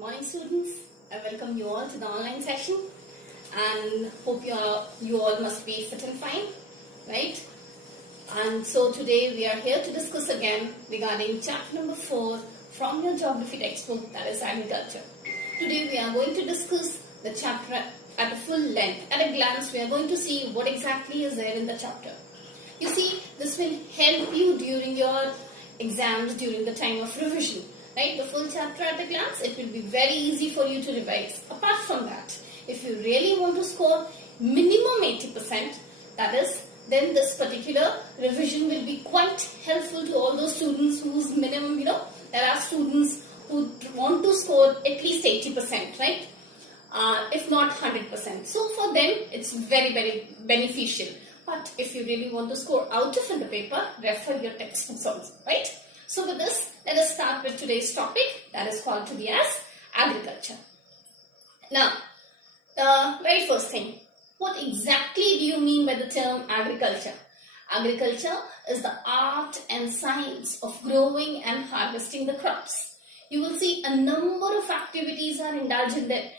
morning, students. I welcome you all to the online session and hope you all must be fit and fine, right? And so today we are here to discuss again regarding chapter number 4 from your geography textbook, that is agriculture. Today we are going to discuss the chapter at a full length. At a glance, we are going to see what exactly is there in the chapter. You see, this will help you during your exams, during the time of revision. Right, the full chapter at a glance, it will be very easy for you to revise. Apart from that, if you really want to score minimum 80%, that is, then this particular revision will be quite helpful to all those students whose minimum, there are students who want to score at least 80%, right? If not 100%. So for them, it's very, very beneficial. But if you really want to score out of the paper, refer your textbooks also, right? So with this, let us start with today's topic, that is called to be as agriculture. Now, the very first thing, what exactly do you mean by the term agriculture? Agriculture is the art and science of growing and harvesting the crops. You will see a number of activities are indulged in there,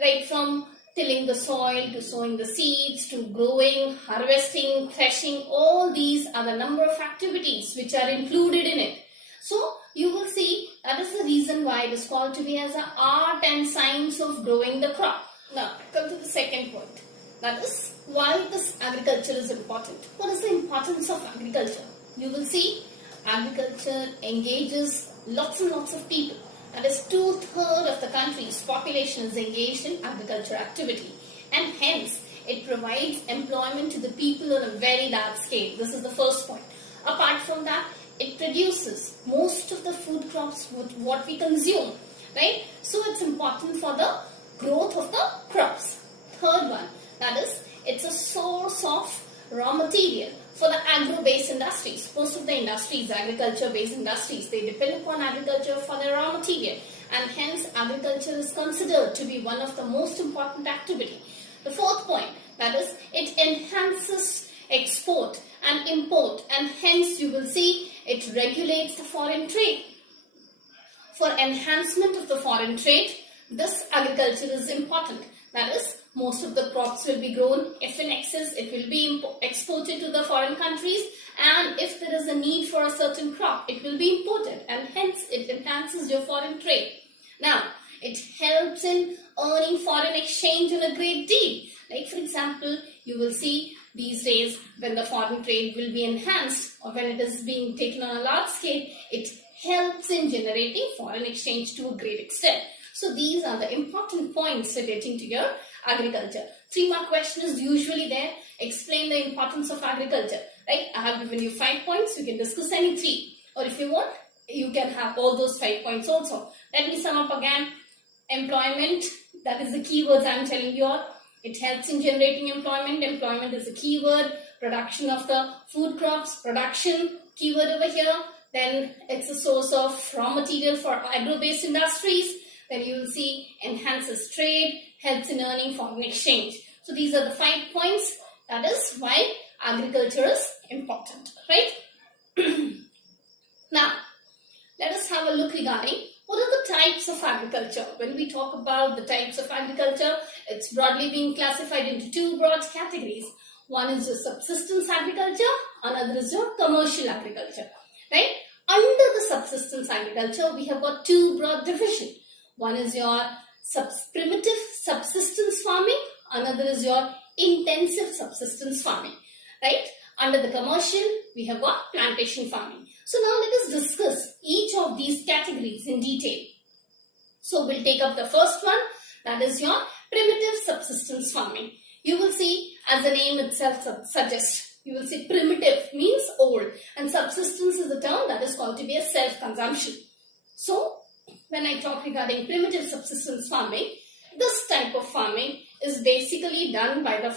right from tilling the soil to sowing the seeds to growing, harvesting, threshing. All these are the number of activities which are included in it. So, you will see that is the reason why it is called to be as an art and science of growing the crop. Now, come to the second point. That is why this agriculture is important. What is the importance of agriculture? You will see agriculture engages lots and lots of people. That is 2/3 of the country's population is engaged in agriculture activity. And hence, it provides employment to the people on a very large scale. This is the first point. Apart from that, it produces most of the food crops with what we consume, right? So it's important for the growth of the crops. Third one, that is, it's a source of raw material for the agro-based industries. Most of the industries, agriculture-based industries, they depend upon agriculture for their raw material, and hence agriculture is considered to be one of the most important activity. The fourth point, that is, it enhances export and import, and hence you will see it regulates the foreign trade. For enhancement of the foreign trade, this agriculture is important. That is, most of the crops will be grown. If in excess, it will be exported to the foreign countries, and if there is a need for a certain crop, it will be imported, and hence it enhances your foreign trade. Now, it helps in earning foreign exchange in a great deal. Like for example, you will see these days when the foreign trade will be enhanced or when it is being taken on a large scale, it helps in generating foreign exchange to a great extent. So these are the important points relating to your agriculture. 3 mark question is usually there. Explain the importance of agriculture. Right? I have given you 5 points. You can discuss any 3. Or if you want, you can have all those 5 points also. Let me sum up again. Employment, that is the keywords I am telling you all. It helps in generating employment. Employment is a keyword. Production of the food crops. Production, keyword over here. Then it's a source of raw material for agro-based industries. Then you will see enhances trade, helps in earning foreign exchange. So these are the 5 points. That is why agriculture is important, right? Now, let us have a look regarding what are the types of agriculture. When we talk about the types of agriculture, it's broadly being classified into 2 broad categories. One is your subsistence agriculture, another is your commercial agriculture, right? Under the subsistence agriculture, we have got 2 broad divisions. One is your primitive subsistence farming, another is your intensive subsistence farming, right? Under the commercial, we have got plantation farming. So now let us discuss each of these categories in detail. So we'll take up the first one, that is your primitive subsistence farming. You will see, as the name itself suggests, you will see primitive means old, and subsistence is the term that is called to be a self-consumption. So when I talk regarding primitive subsistence farming, this type of farming is basically done by the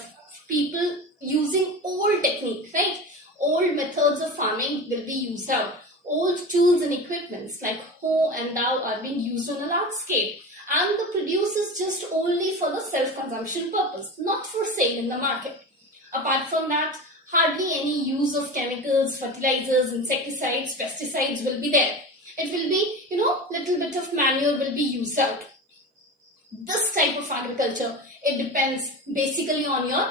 people using old technique, right? Old methods of farming will be used out. Old tools and equipments like hoe and dowel are being used on a large scale. And the produce is just only for the self-consumption purpose, not for sale in the market. Apart from that, hardly any use of chemicals, fertilizers, insecticides, pesticides will be there. It will be, little bit of manure will be used out. this type of agriculture, it depends basically on your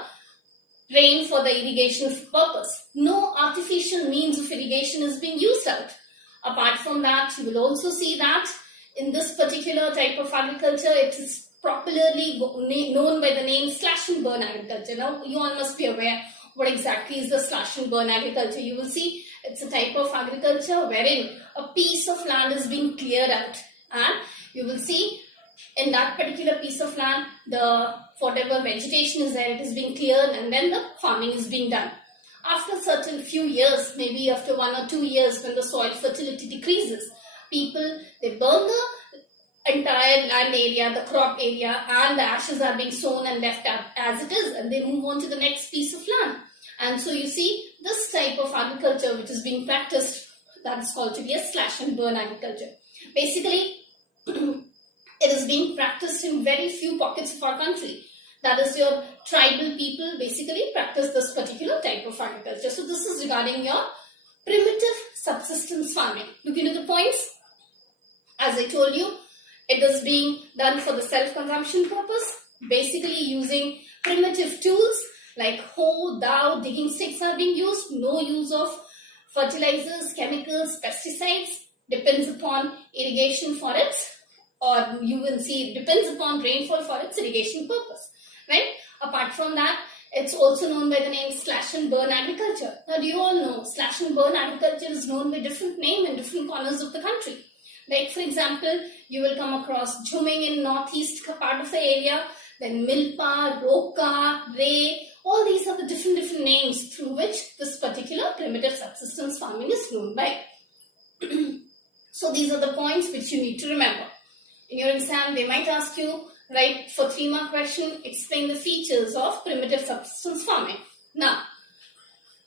rain for the irrigation purpose. No artificial means of irrigation is being used out. Apart from that, you will also see that in this particular type of agriculture, it is popularly known by the name slash and burn agriculture. Now, you all must be aware what exactly is the slash and burn agriculture. You will see it's a type of agriculture wherein a piece of land is being cleared out, and you will see in that particular piece of land, the whatever vegetation is there, it is being cleared, and then the farming is being done. After a certain few years, maybe after 1 or 2 years, when the soil fertility decreases, people, they burn the entire land area, the crop area, and the ashes are being sown and left as it is, and they move on to the next piece of land. And so you see this type of agriculture which is being practiced, that is called to be a slash and burn agriculture. Basically, it is being practiced in very few pockets of our country. That is, your tribal people basically practice this particular type of agriculture. So this is regarding your primitive subsistence farming. Looking at the points, as I told you, it is being done for the self-consumption purpose, basically using primitive tools like hoe, dowel, digging sticks are being used. No use of fertilizers, chemicals, pesticides. Depends upon irrigation for its, or you will see it depends upon rainfall for its irrigation purpose, right? Apart from that, it's also known by the name slash and burn agriculture. Now, do you all know slash and burn agriculture is known by different name in different corners of the country? Like, for example, you will come across Jhuming in northeast part of the area, then Milpa, Roka, Ray. All these are the different names through which this particular primitive subsistence farming is known by. So these are the points which you need to remember. In your exam, they might ask you, right, for 3-mark question, explain the features of primitive subsistence farming. Now,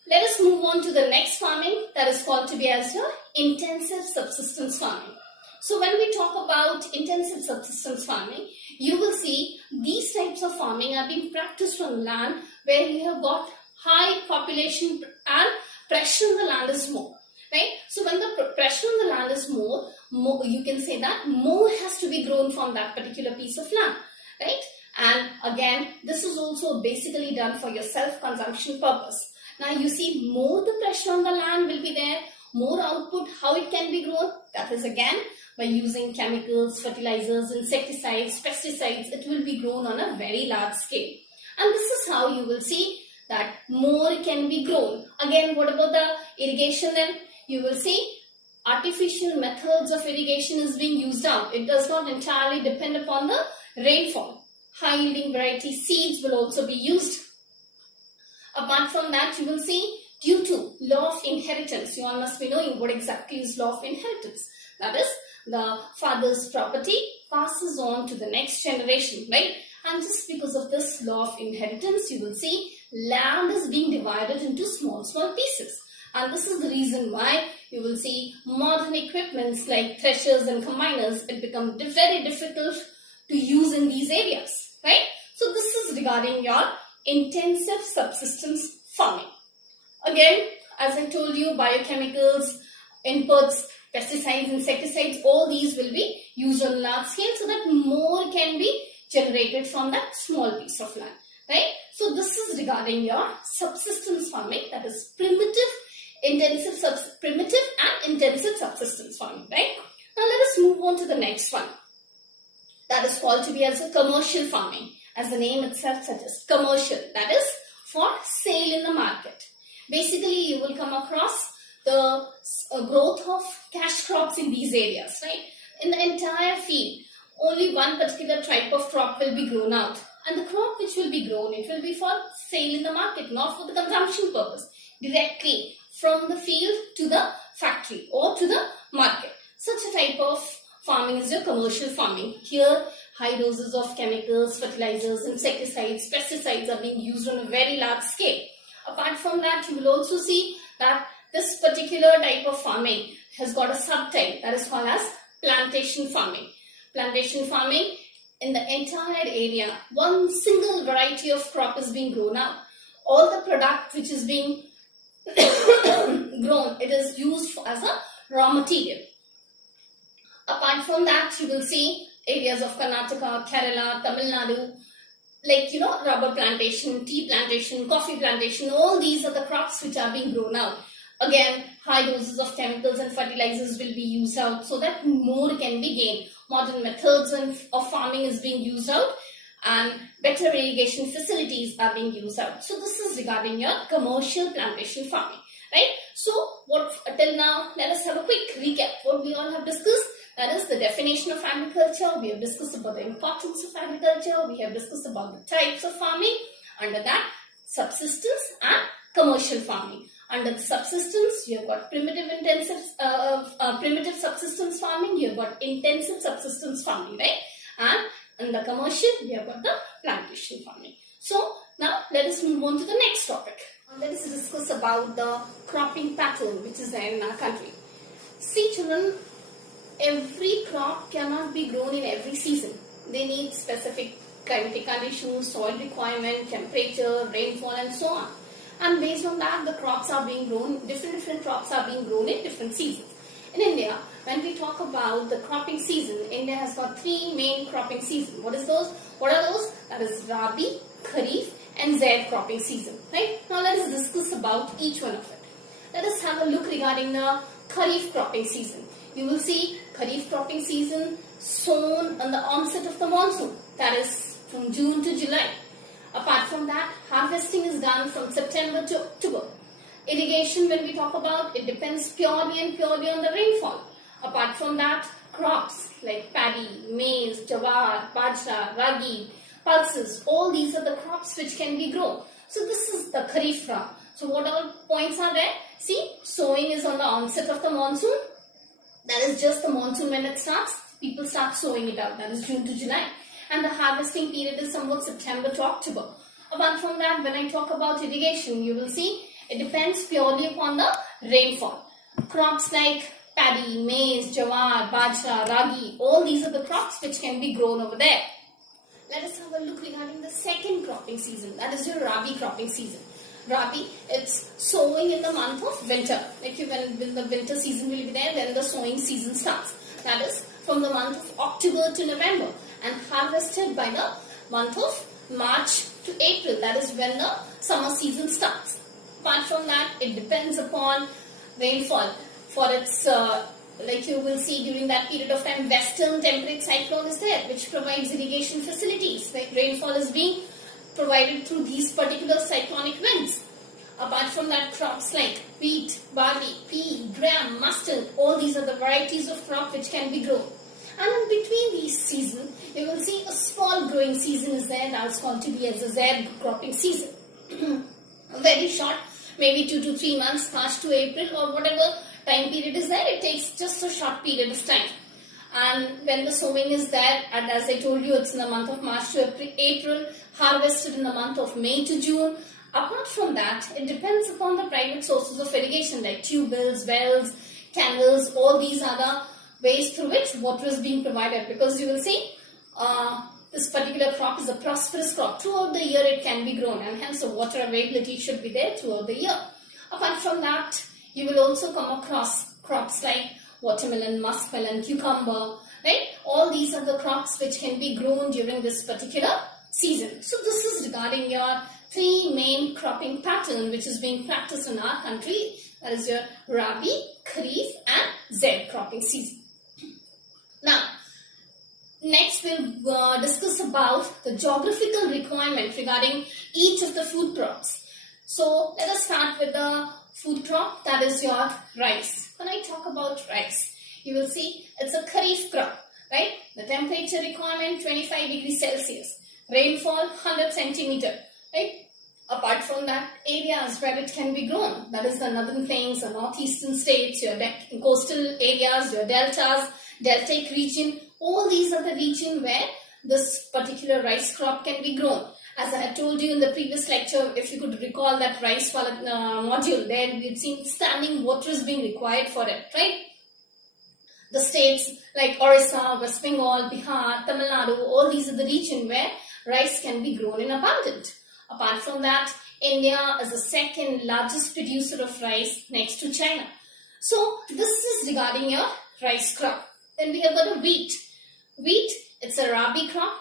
let us move on to the next farming, that is called to be as your intensive subsistence farming. So when we talk about intensive subsistence farming, you will see these types of farming are being practiced on land where you have got high population and pressure on the land is more, right? So when the pressure on the land is more, you can say that more has to be grown from that particular piece of land, right? And again, this is also basically done for your self-consumption purpose. Now you see more the pressure on the land will be there, more output, how it can be grown, that is again by using chemicals, fertilizers, insecticides, pesticides, it will be grown on a very large scale. And this is how you will see that more can be grown. Again, what about the irrigation then? You will see artificial methods of irrigation is being used out. It does not entirely depend upon the rainfall. High yielding variety seeds will also be used. Apart from that, you will see due to law of inheritance, you all must be knowing what exactly is law of inheritance. That is, the father's property passes on to the next generation, right? And just because of this law of inheritance, you will see land is being divided into small pieces. And this is the reason why you will see modern equipments like threshers and combiners, it becomes very difficult to use in these areas, right? So this is regarding your intensive subsistence farming. Again, as I told you, biochemicals, inputs, pesticides, insecticides, all these will be used on a large scale so that more can be generated from that small piece of land, right? So this is regarding your subsistence farming, that is primitive and intensive subsistence farming, right? Now let us move on to the next one. That is called to be as a commercial farming. As the name itself suggests, commercial, that is for sale in the market. Basically, you will come across the growth of cash crops in these areas, right? In the entire field, only one particular type of crop will be grown out. And the crop which will be grown, it will be for sale in the market, not for the consumption purpose. Directly from the field to the factory or to the market. Such a type of farming is your commercial farming. Here, high doses of chemicals, fertilizers, insecticides, pesticides are being used on a very large scale. Apart from that, you will also see that this particular type of farming has got a subtype that is called as plantation farming. Plantation farming, in the entire area, one single variety of crop is being grown out. All the product which is being grown, it is used as a raw material. Apart from that, you will see areas of Karnataka, Kerala, Tamil Nadu, like, rubber plantation, tea plantation, coffee plantation, all these are the crops which are being grown out. Again, high doses of chemicals and fertilizers will be used out so that more can be gained. Modern methods of farming is being used out and better irrigation facilities are being used out. So this is regarding your commercial plantation farming, right? So till now, let us have a quick recap. What we all have discussed, that is the definition of agriculture. We have discussed about the importance of agriculture. We have discussed about the types of farming. Under that, subsistence and commercial farming. Under the subsistence, you have got primitive subsistence farming. You have got intensive subsistence farming, right? And in the commercial, we have got the plantation farming. So now let us move on to the next topic. Let us discuss about the cropping pattern which is there in our country. See children, every crop cannot be grown in every season. They need specific climatic conditions, soil requirement, temperature, rainfall and so on. And based on that, the crops are being grown, different crops are being grown in different seasons. In India, when we talk about the cropping season, India has got 3 main cropping seasons. What are those? That is Rabi, Kharif and Zaid cropping season. Right? Now let us discuss about each one of it. Let us have a look regarding the Kharif cropping season. You will see Kharif cropping season sown on the onset of the monsoon. That is from June to July. Apart from that, harvesting is done from September to October. Irrigation, when we talk about, it depends purely on the rainfall. Apart from that, crops like paddy, maize, jawar, bajra, ragi, pulses, all these are the crops which can be grown. So this is the Kharif crop. So what all points are there? See, sowing is on the onset of the monsoon. That is just the monsoon when it starts. People start sowing it out. That is June to July. And the harvesting period is somewhat September to October. Apart from that, when I talk about irrigation, you will see it depends purely upon the rainfall. Crops like paddy, maize, jawar, bajra, ragi, all these are the crops which can be grown over there. Let us have a look regarding the second cropping season. That is your Rabi cropping season. Rabi, it's sowing in the month of winter. Like when the winter season will be there, then the sowing season starts. That is from the month of October to November and harvested by the month of March to April. That is when the summer season starts. Apart from that, it depends upon rainfall. For its, like you will see during that period of time, western temperate cyclone is there, which provides irrigation facilities. The rainfall is being provided through these particular cyclonic winds. Apart from that, crops like wheat, barley, pea, gram, mustard, all these are the varieties of crop which can be grown. And in between these seasons, you will see a small growing season is there, that is called to be as a Zaid cropping season. Very short, maybe 2 to 3 months, March to April or whatever time period is there, it takes just a short period of time. And when the sowing is there, and as I told you, it's in the month of March to April, harvested in the month of May to June. Apart from that, it depends upon the private sources of irrigation like tube wells, canals, all these are the ways through which water is being provided, because you will see this particular crop is a prosperous crop. Throughout the year it can be grown and hence the water availability should be there throughout the year. Apart from that, you will also come across crops like watermelon, muskmelon, cucumber, right? All these are the crops which can be grown during this particular season. So this is regarding your 3 main cropping pattern which is being practiced in our country. That is your Rabi, Kharif and Zaid cropping season. Now, next we'll discuss about the geographical requirement regarding each of the food crops. So let us start with the food crop, that is your rice. When I talk about rice, you will see it's a Kharif crop, right? The temperature requirement 25 degrees Celsius, rainfall 100 centimeter, right? Apart from that, areas where it can be grown, that is the northern plains, the northeastern states, your coastal areas, your deltas, deltaic region, all these are the region where this particular rice crop can be grown. As I had told you in the previous lecture, if you could recall that rice module, there we had seen standing water is being required for it, right? The states like Orissa, West Bengal, Bihar, Tamil Nadu, all these are the region where rice can be grown in abundance. Apart from that, India is the second largest producer of rice next to China. So this is regarding your rice crop. Then we have got a wheat. Wheat It's a rabi crop.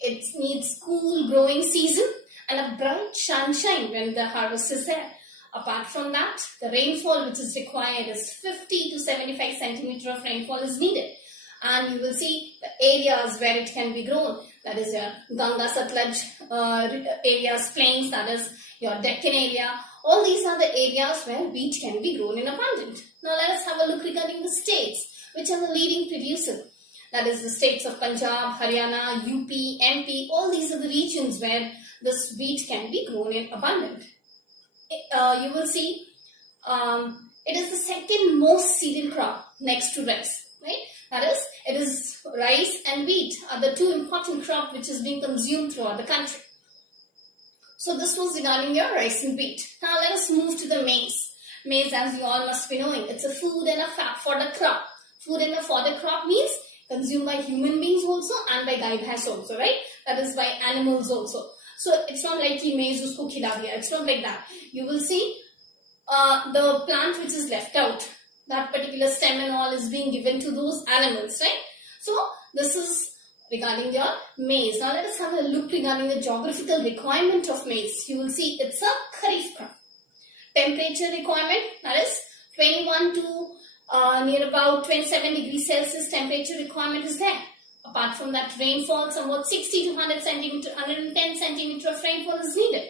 It needs cool growing season and a bright sunshine when the harvest is there. Apart from that, the rainfall which is required is 50 to 75 centimeter of rainfall is needed. And you will see the areas where it can be grown. That is your Ganga Satluj areas, plains, that is your Deccan area. All these are the areas where wheat can be grown in abundance. Now let us have a look regarding the states which are the leading producer. That is the states of Punjab, Haryana, UP, MP. All these are the regions where this wheat can be grown in abundance. You will see it is the second most cereal crop next to rice, right? That is, it is rice and wheat are the two important crops which is being consumed throughout the country. So this was regarding your rice and wheat. Now let us move to the maize. Maize, as you all must be knowing, it's a food and a fodder crop. Food and a fodder crop means consumed by human beings also and by gai bhais also, right? That is by animals also. So it's not like maize usko khila diya. It's not like that. You will see the plant which is left out, that particular stem and all is being given to those animals, right? So this is regarding your maize. Now let us have a look regarding the geographical requirement of maize. You will see it's a Kharif crop. Temperature requirement, that is 21 to near about 27 degrees Celsius temperature requirement is there. Apart from that, rainfall somewhat 60 to 100 centimeter, 110 centimeter of rainfall is needed.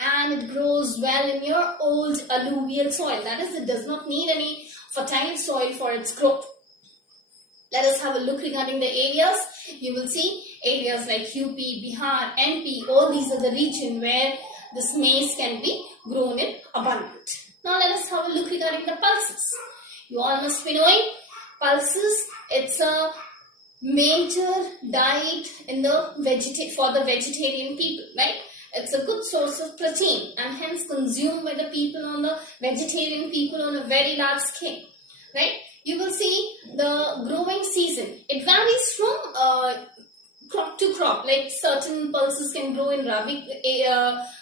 And it grows well in your old alluvial soil. That is, it does not need any fertile soil for its growth. Let us have a look regarding the areas. You will see areas like UP, Bihar, MP, all these are the region where this maize can be grown in abundant. Now let us have a look regarding the pulses. You all must be knowing pulses, it's a major diet in the for the vegetarian people, right? It's a good source of protein and hence consumed by the people on the vegetarian people on a very large scale, right? You will see the growing season. It varies from crop to crop. Like certain pulses can grow in Rabi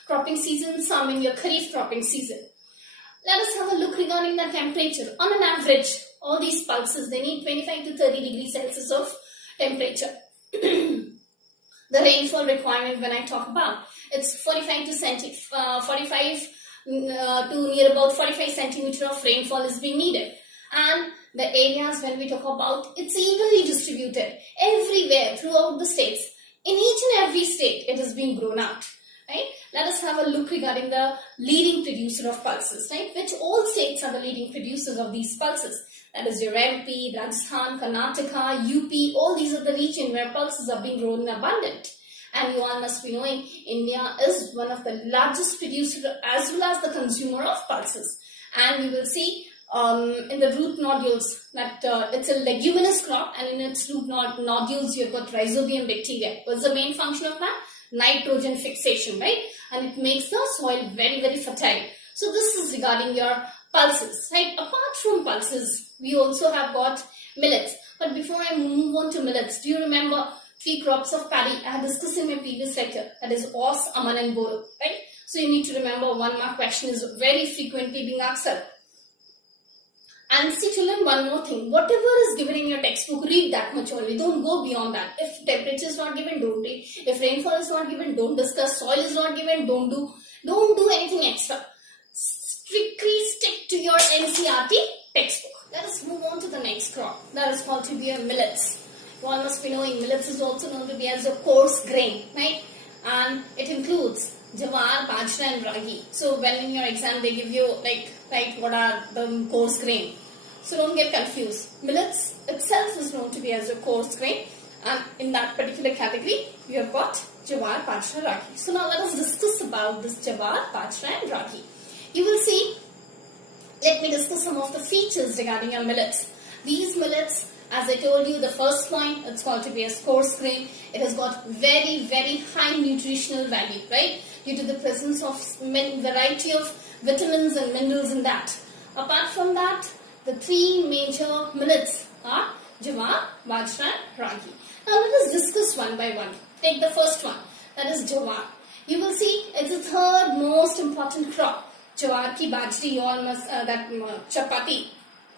cropping season, some in your Kharif cropping season. Let us have a look regarding the temperature. On an average, all these pulses, they need 25 to 30 degrees Celsius of temperature. The rainfall requirement when I talk about, it's 45 to near about 45 centimeter of rainfall is being needed. And the areas when we talk about, it's evenly distributed everywhere throughout the states. In each and every state, it is being grown out. Right? Let us have a look regarding the leading producer of pulses, right? Which all states are the leading producers of these pulses. That is your MP, Rajasthan, Karnataka, UP, all these are the region where pulses are being grown in abundant. And you all must be knowing India is one of the largest producers as well as the consumer of pulses. And you will see in the root nodules that it's a leguminous crop, and in its root nodules you've got rhizobium bacteria. What's the main function of that? Nitrogen fixation, right? And it makes the soil very, very fertile. So this is regarding your pulses, right? Apart from pulses, we also have got millets. But before I move on to millets, do you remember 3 crops of paddy I had discussed in my previous lecture? That is Os, Aman and Boro, right? So you need to remember 1 mark question is very frequently being asked. And see children, one more thing, whatever is given in your textbook, read that much only, don't go beyond that. If temperature is not given, don't read. If rainfall is not given, don't discuss. Soil is not given, don't do anything extra. Strictly stick to your NCERT textbook. Let us move on to the next crop. That is called to be a millets. You all must be knowing millets is also known to be as a coarse grain, right? And it includes jawar, bajra and ragi. So when in your exam they give you like what are the coarse grain. So don't get confused. Millets itself is known to be as a coarse grain, and in that particular category you have got jawar, bajra, ragi. So now let us discuss about this jawar, bajra and ragi. You will see, let me discuss some of the features regarding your millets. These millets, as I told you, the first point, it's called to be a coarse grain. It has got very, very high nutritional value, right? Due to the presence of variety of vitamins and minerals in that. Apart from that, the 3 major millets are jawar, bajra, ragi. Now let us discuss one by one. Take the first one, that is jawar. You will see it's the 3rd most important crop. Jawar ki bajri, you all must, chapati,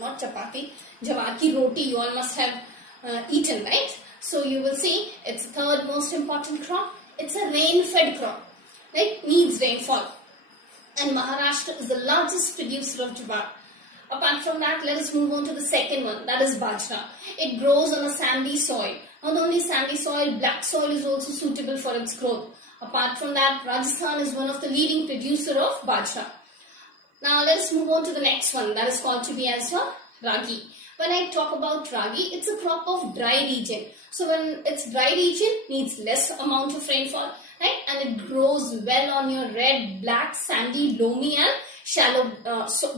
not chapati, jawar ki roti, you all must have eaten, right? So you will see it's the third most important crop. It's a rain-fed crop, right? Needs rainfall. And Maharashtra is the largest producer of jowar. Apart from that, let us move on to the second one, that is bajra. It grows on a sandy soil. Not only sandy soil, black soil is also suitable for its growth. Apart from that, Rajasthan is one of the leading producer of bajra. Now let us move on to the next one, that is called to be as your ragi. When I talk about ragi, it's a crop of dry region. So when it's dry region, needs less amount of rainfall, right? And it grows well on your red, black, sandy, loamy and shallow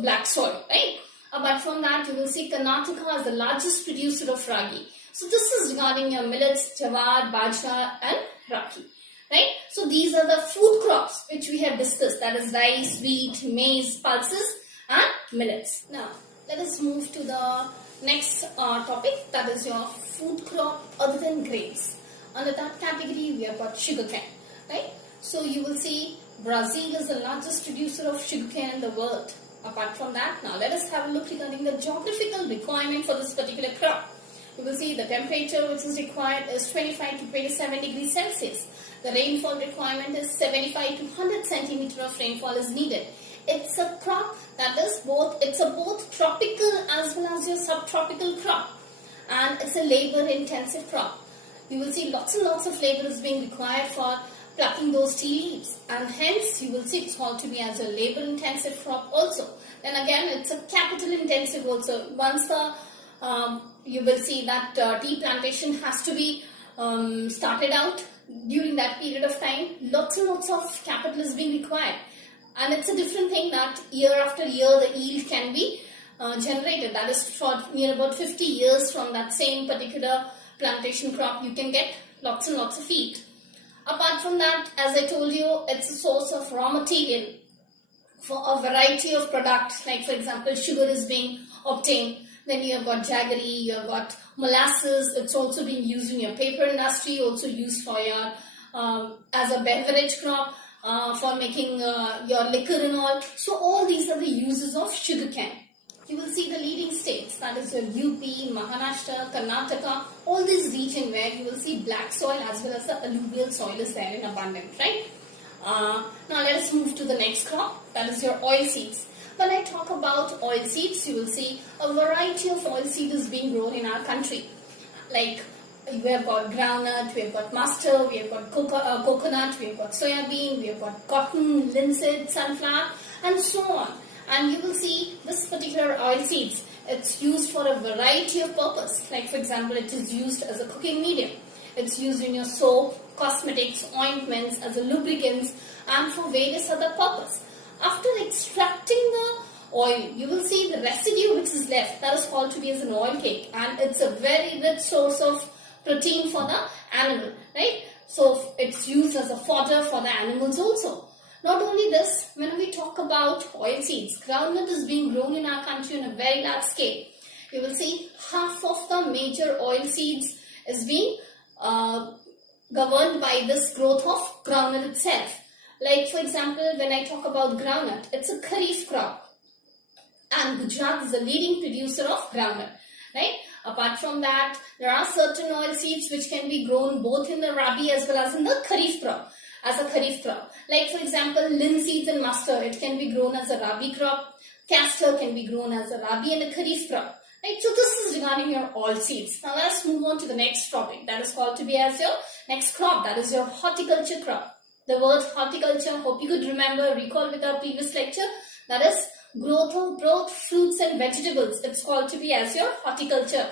black soil, right? Apart from that, you will see Karnataka is the largest producer of ragi. So this is regarding your millets, jawar, bajra and ragi, right? So these are the food crops which we have discussed, that is rice, wheat, maize, pulses and millets. Now let us move to the next topic, that is your food crop other than grains. Under that category we have got sugarcane, right? So you will see Brazil is the largest producer of sugarcane in the world. Apart from that, now let us have a look regarding the geographical requirement for this particular crop. You will see the temperature which is required is 25 to 27 degrees Celsius. The rainfall requirement is 75 to 100 centimeter of rainfall is needed. It's a crop that is both tropical as well as your subtropical crop, and it's a labor intensive crop. You will see lots and lots of labor is being required for plucking those tea leaves, and hence you will see it's called to be as a labor intensive crop also. Then again, it's a capital intensive also. Once the you will see that tea plantation has to be started out. During that period of time, lots and lots of capital is being required, and it's a different thing that year after year the yield can be generated. That is for near about 50 years from that same particular plantation crop you can get lots and lots of yield. Apart from that, as I told you, it's a source of raw material for a variety of products, like for example sugar is being obtained. Then you have got jaggery, you have got molasses. It's also being used in your paper industry, also used for your as a beverage crop, for making your liquor and all. So all these are the uses of sugarcane. You will see the leading states, that is your UP, Maharashtra, Karnataka, all these region where you will see black soil as well as the alluvial soil is there in abundance, right? Now let us move to the next crop, that is your oil seeds. When I talk about oil seeds, you will see a variety of oil seed is being grown in our country. Like we have got groundnut, we have got mustard, we have got coconut, we have got soya bean, we have got cotton, linseed, sunflower and so on. And you will see this particular oil seeds, it's used for a variety of purpose. Like for example, it is used as a cooking medium. It's used in your soap, cosmetics, ointments, as a lubricants and for various other purposes. After extracting the oil, you will see the residue which is left, that is called to be as an oil cake, and it's a very rich source of protein for the animal, right? So it's used as a fodder for the animals also. Not only this, when we talk about oil seeds, groundnut is being grown in our country on a very large scale. You will see half of the major oil seeds is being governed by this growth of groundnut itself. Like for example, when I talk about groundnut, it's a Kharif crop, and Gujarat is the leading producer of groundnut, right? Apart from that, there are certain oil seeds which can be grown both in the Rabi as well as in the Kharif crop, as a Kharif crop. Like for example, linseeds and mustard, it can be grown as a Rabi crop. Castor can be grown as a Rabi and a Kharif crop. Right, so this is regarding your oil seeds. Now let's move on to the next topic, that is called to be as your next crop, that is your horticulture crop. The word horticulture, hope you could remember, recall with our previous lecture, that is growth of both fruits and vegetables. It's called to be as your horticulture.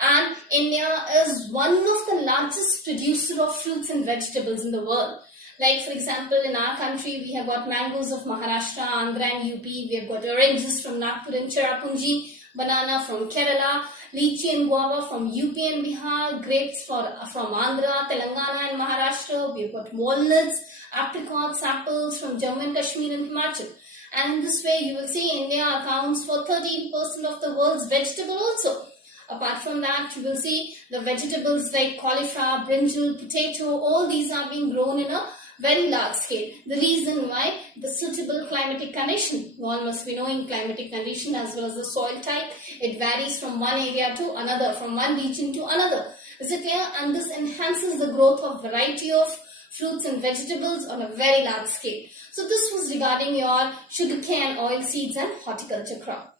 And India is one of the largest producer of fruits and vegetables in the world. Like for example, in our country, we have got mangoes of Maharashtra, Andhra and UP. We have got oranges from Nagpur and Cherrapunji, banana from Kerala, lychee and guava from UP and Bihar, grapes from Andhra, Telangana and Maharashtra. We have got walnuts, apricots, apples from Jammu and Kashmir and Himachal. And in this way, you will see India accounts for 13% of the world's vegetable also. Apart from that, you will see the vegetables like cauliflower, brinjal, potato, all these are being grown in a very large scale. The reason why, the suitable climatic condition. You all must be knowing climatic condition as well as the soil type. It varies from one area to another, from one region to another. Is it clear? And this enhances the growth of variety of fruits and vegetables on a very large scale. So this was regarding your sugarcane, oilseeds and horticulture crop.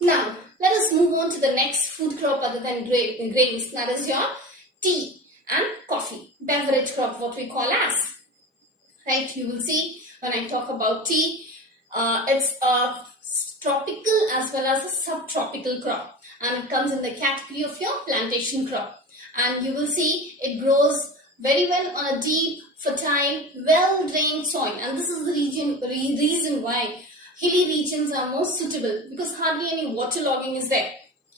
Now, let us move on to the next food crop other than grains, that is your tea and coffee, beverage crop, what we call as. Right, you will see when I talk about tea, it's a tropical as well as a subtropical crop, and it comes in the category of your plantation crop. And you will see it grows very well on a deep, fertile, well-drained soil. And this is the reason why hilly regions are most suitable, because hardly any waterlogging is there.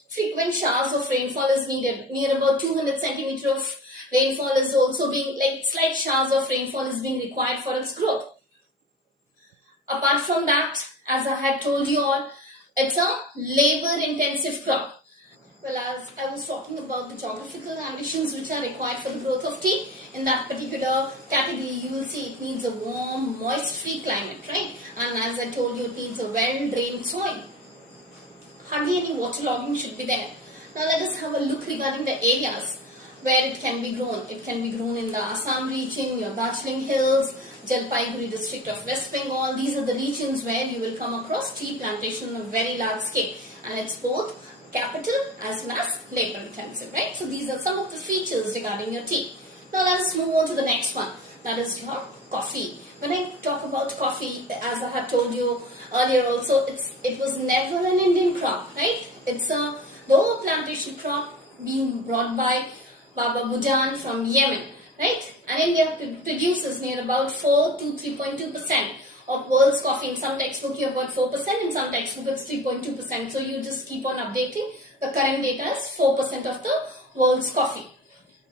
Frequent showers of rainfall is needed. Near about 200 centimeters of rainfall is also being, like slight showers of rainfall is being required for its growth. Apart from that, as I had told you all, it's a labor-intensive crop. Well, as I was talking about the geographical ambitions which are required for the growth of tea, in that particular category, you will see it needs a warm, moist-free climate, right? And as I told you, it needs a well-drained soil. Hardly any waterlogging should be there. Now let us have a look regarding the areas where it can be grown. It can be grown in the Assam region, your Darjeeling Hills, Jalpaiguri district of West Bengal. These are the regions where you will come across tea plantation on a very large scale. And it's both capital as well as labor intensive, right? So these are some of the features regarding your tea. Now let us move on to the next one, that is your coffee. When I talk about coffee, as I have told you earlier also, it was never an Indian crop, right? It's a lower plantation crop being brought by Baba Budan from Yemen, right? And India produces near about 4 to 3.2% of world's coffee. In some textbook you have got 4%, in some textbook it's 3.2%. So you just keep on updating. The current data is 4% of the world's coffee.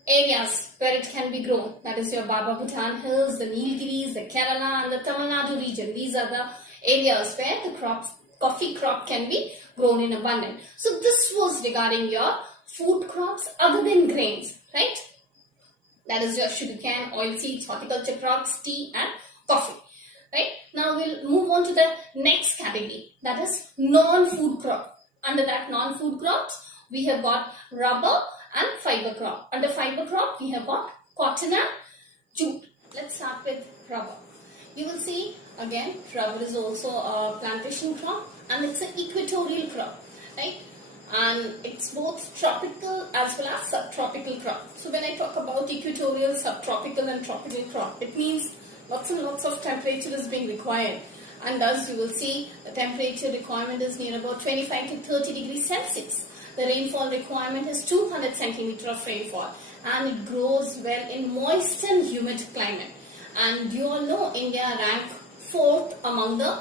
Areas where it can be grown, that is your Baba Budan Hills, the Nilgiris, the Kerala and the Tamil Nadu region. These are the areas where the coffee crop can be grown in abundance. So this was regarding your food crops other than grains, right? That is your sugarcane, oilseeds, horticulture crops, tea and coffee. Right? Now we'll move on to the next category, that is non-food crop. Under that non-food crops, we have got rubber and fiber crop. Under fiber crop, we have got cotton and jute. Let's start with rubber. You will see again, rubber is also a plantation crop and it's an equatorial crop, right? And it's both tropical as well as subtropical crop. So when I talk about equatorial, subtropical and tropical crop, it means lots and lots of temperature is being required, and thus you will see the temperature requirement is near about 25 to 30 degrees Celsius. The rainfall requirement is 200 centimeters of rainfall, and it grows well in moist and humid climate. And you all know India ranks 4th among the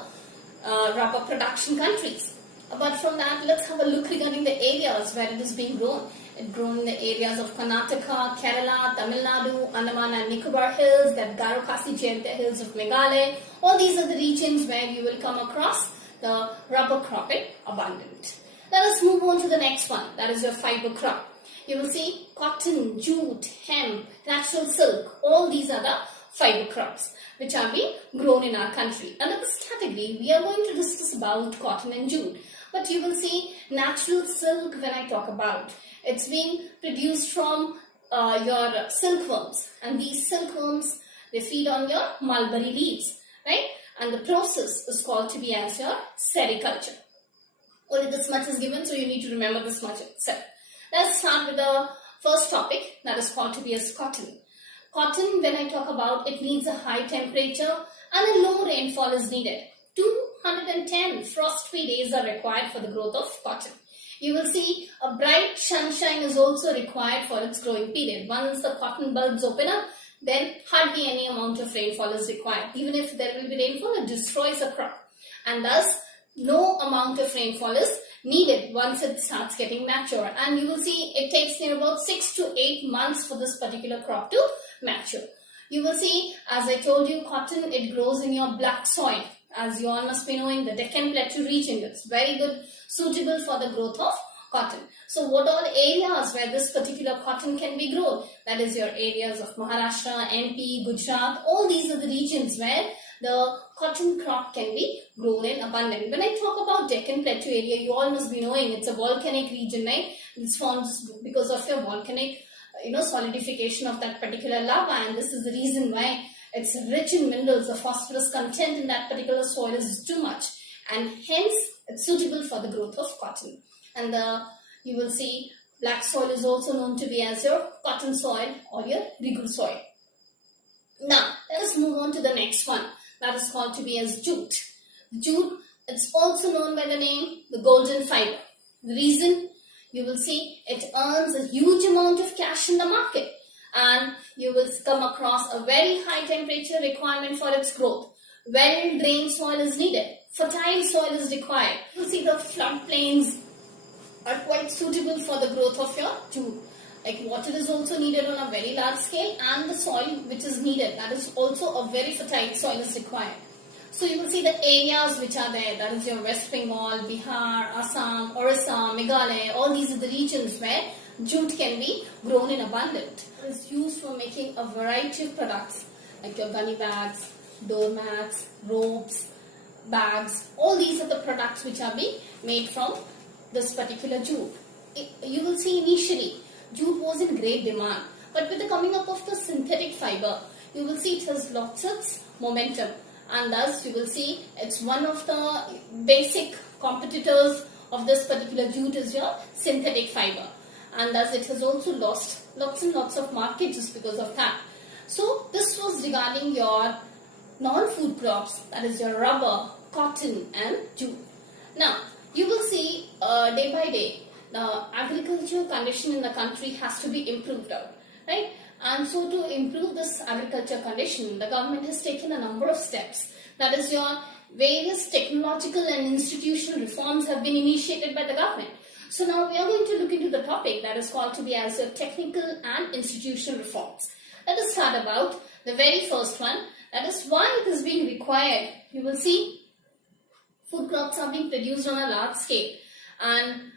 rubber production countries. Apart from that, let's have a look regarding the areas where it is being grown. It's grown in the areas of Karnataka, Kerala, Tamil Nadu, Andaman and Nicobar Hills, the Garo-Khasi Jayanta Hills of Meghalaya. All these are the regions where you will come across the rubber crop in abundant. Let us move on to the next one, that is your fiber crop. You will see cotton, jute, hemp, natural silk. All these are the fiber crops which are being grown in our country. Under this category, we are going to discuss about cotton and jute. But you will see natural silk when I talk about. It's being produced from your silkworms, and these silkworms, they feed on your mulberry leaves, right? And the process is called to be as your sericulture. Only this much is given, so you need to remember this much itself. Let's start with the first topic, that is called to be as cotton. Cotton, when I talk about, it needs a high temperature and a low rainfall is needed. 210 frost-free days are required for the growth of cotton. You will see a bright sunshine is also required for its growing period. Once the cotton bulbs open up, then hardly any amount of rainfall is required. Even if there will be rainfall, it destroys the crop. And thus, no amount of rainfall is needed once it starts getting mature. And you will see it takes near about 6 to 8 months for this particular crop to mature. You will see, as I told you, cotton, it grows in your black soil. As you all must be knowing, the Deccan Plateau region is very good, suitable for the growth of cotton. So what are the areas where this particular cotton can be grown? That is your areas of Maharashtra, MP, Gujarat. All these are the regions where the cotton crop can be grown in abundance. When I talk about Deccan Plateau area, you all must be knowing it's a volcanic region, right? It's formed because of your volcanic solidification of that particular lava, and this is the reason why it's rich in minerals. The phosphorus content in that particular soil is too much, and hence it's suitable for the growth of cotton. And you will see black soil is also known to be as your cotton soil or your rigur soil. Now let us move on to the next one, that is called to be as jute. Jute, it's also known by the name the golden fiber. The reason, you will see it earns a huge amount of cash in the market, and you will come across a very high temperature requirement for its growth. Well drained soil is needed. Fertile soil is required. You will see the floodplains are quite suitable for the growth of your jute. Like water is also needed on a very large scale, and the soil which is needed, that is also a very fertile soil is required. So you will see the areas which are there, that is your West Bengal, Bihar, Assam, Orissa, Meghalaya, all these are the regions where jute can be grown in abundance. It is used for making a variety of products like your gunny bags, doormats, ropes, bags. All these are the products which are being made from this particular jute. You will see initially jute was in great demand, but with the coming up of the synthetic fiber, you will see it has lost its momentum, and thus you will see it's one of the basic competitors of this particular jute is your synthetic fiber, and thus it has also lost lots and lots of market just because of that. So this was regarding your non-food crops, that is your rubber, cotton and jute. Now you will see day by day the agricultural condition in the country has to be improved out, right? And so to improve this agriculture condition, the government has taken a number of steps. That is your various technological and institutional reforms have been initiated by the government. So now we are going to look into the topic that is called to be as your technical and institutional reforms. Let us start about the very first one, that is why it is being required. You will see food crops are being produced on a large scale, and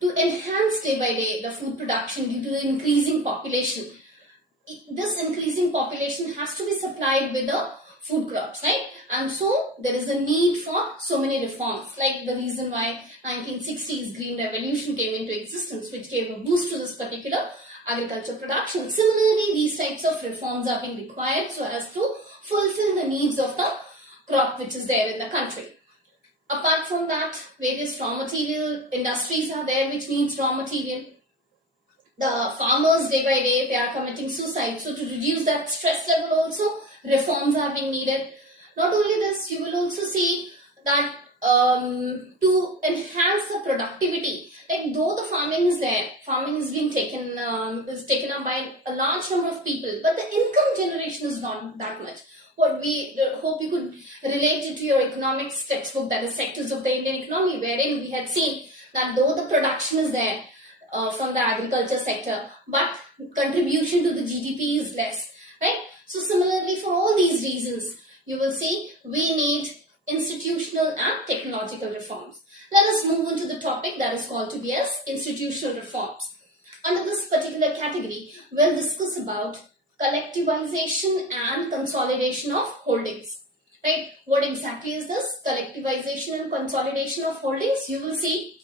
to enhance day by day the food production due to the increasing population, this increasing population has to be supplied with the food crops, right? And so there is a need for so many reforms, like the reason why 1960s Green Revolution came into existence, which gave a boost to this particular agriculture production. Similarly, these types of reforms are being required so as to fulfill the needs of the crop which is there in the country. Apart from that, various raw material industries are there which needs raw material. The farmers day by day, they are committing suicide. So to reduce that stress level also, reforms are being needed. Not only this, you will also see that to enhance the productivity, like though the farming is there, farming is being taken up by a large number of people, but the income generation is not that much. What we hope you could relate it to your economics textbook, that is Sectors of the Indian Economy, wherein we had seen that though the production is there from the agriculture sector, but contribution to the GDP is less, right? So similarly, for all these reasons, you will see we need institutional and technological reforms. Let us move on to the topic that is called to be as institutional reforms. Under this particular category, we'll discuss about collectivization and consolidation of holdings, right? What exactly is this collectivization and consolidation of holdings? You will see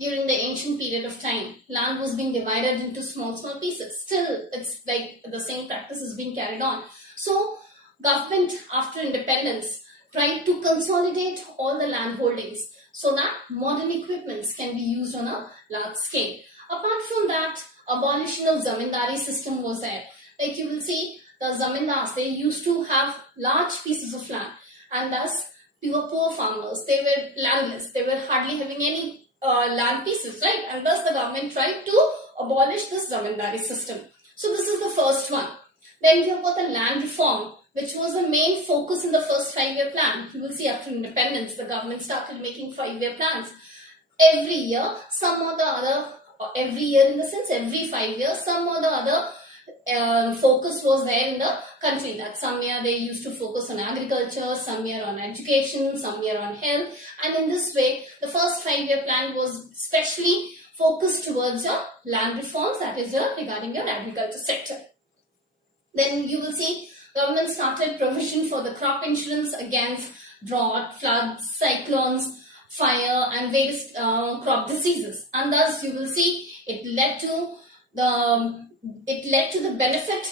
during the ancient period of time, land was being divided into small pieces. Still, it's like the same practice is being carried on. So government after independence tried to consolidate all the land holdings so that modern equipments can be used on a large scale. Apart from that, abolition of zamindari system was there. Like you will see the zamindars, they used to have large pieces of land, and thus poor farmers, they were landless, they were hardly having any land pieces, right? And thus the government tried to abolish this zamindari system. So this is the first one. Then we have got the land reform, which was the main focus in the first 5-year plan. You will see after independence, the government started making 5-year plans. Every year, some or the other, or every year in the sense, every 5 years, some or the other focus was there in the country. That some year they used to focus on agriculture, some year on education, some year on health. And in this way, the first 5-year plan was specially focused towards your land reforms, that is regarding your agriculture sector. Then you will see government started provision for the crop insurance against drought, floods, cyclones, fire and various crop diseases. And thus you will see it led to it led to the benefit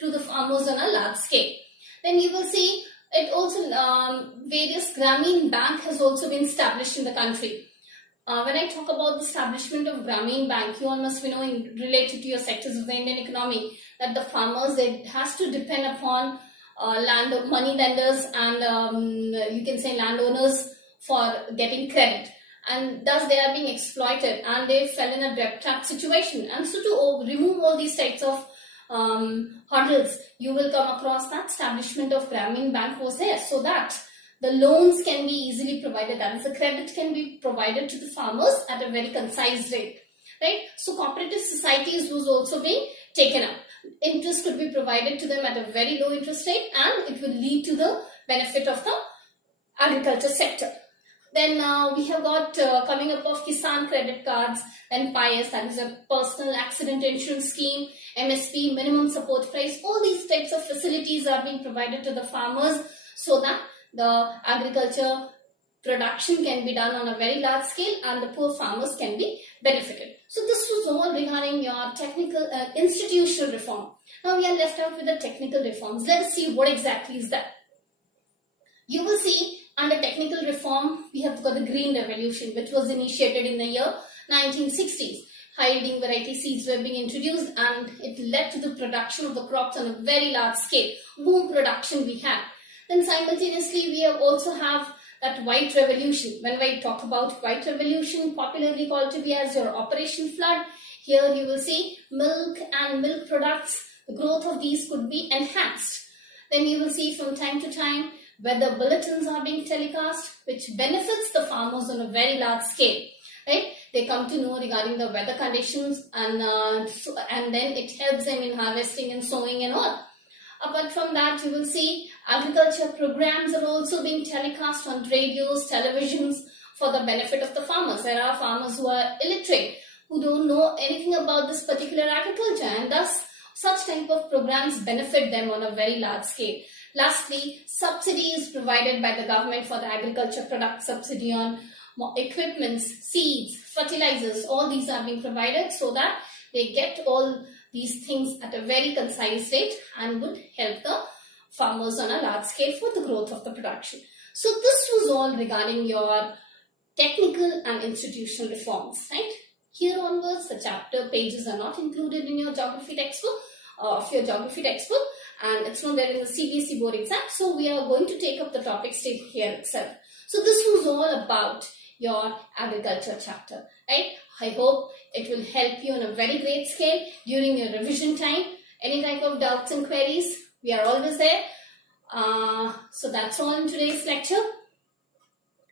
to the farmers on a large scale. Then you will see it also various Grameen Bank has also been established in the country. When I talk about the establishment of Grameen Bank, you all must be knowing, related to your sectors of the Indian economy, that the farmers, it has to depend upon money lenders and you can say landowners for getting credit, and thus they are being exploited and they fell in a debt trap situation. And so to remove all these types of hurdles, you will come across that establishment of Grameen Bank was there, so that the loans can be easily provided, that is, the credit can be provided to the farmers at a very concise rate, right? So cooperative societies was also being taken up. Interest could be provided to them at a very low interest rate, and it will lead to the benefit of the agriculture sector. Then we have got coming up of Kisan credit cards, then PIS, that is a personal accident insurance scheme, MSP, minimum support price. All these types of facilities are being provided to the farmers so that the agriculture production can be done on a very large scale and the poor farmers can be benefited. So this was all regarding your technical institutional reform. Now we are left out with the technical reforms. Let us see what exactly is that. You will see under technical reform, we have got the Green Revolution, which was initiated in the year 1960s. High-yielding variety seeds were being introduced and it led to the production of the crops on a very large scale. Boom production we had. Then simultaneously, we also have that White Revolution. When I talk about White Revolution, popularly called to be as your Operation Flood, here you will see milk and milk products, the growth of these could be enhanced. Then you will see from time to time weather bulletins are being telecast, which benefits the farmers on a very large scale, right? They come to know regarding the weather conditions and then it helps them in harvesting and sowing and all. Apart from that, you will see agriculture programs are also being telecast on radios, televisions for the benefit of the farmers. There are farmers who are illiterate, who don't know anything about this particular agriculture, and thus such type of programs benefit them on a very large scale. Lastly, subsidies provided by the government for the agriculture product, subsidy on equipments, seeds, fertilizers, all these are being provided so that they get all these things at a very concise rate and would help the farmers on a large scale for the growth of the production. So this was all regarding your technical and institutional reforms, right? Here onwards, the chapter pages are not included in your geography textbook, and it's not there in the CBSE board exam. So we are going to take up the topic state here itself. So this was all about your agriculture chapter, right? I hope it will help you on a very great scale during your revision time. Any type of doubts and queries, we are always there. So that's all in today's lecture.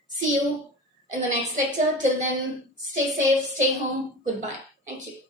See you in the next lecture. Till then, stay safe, stay home. Goodbye. Thank you.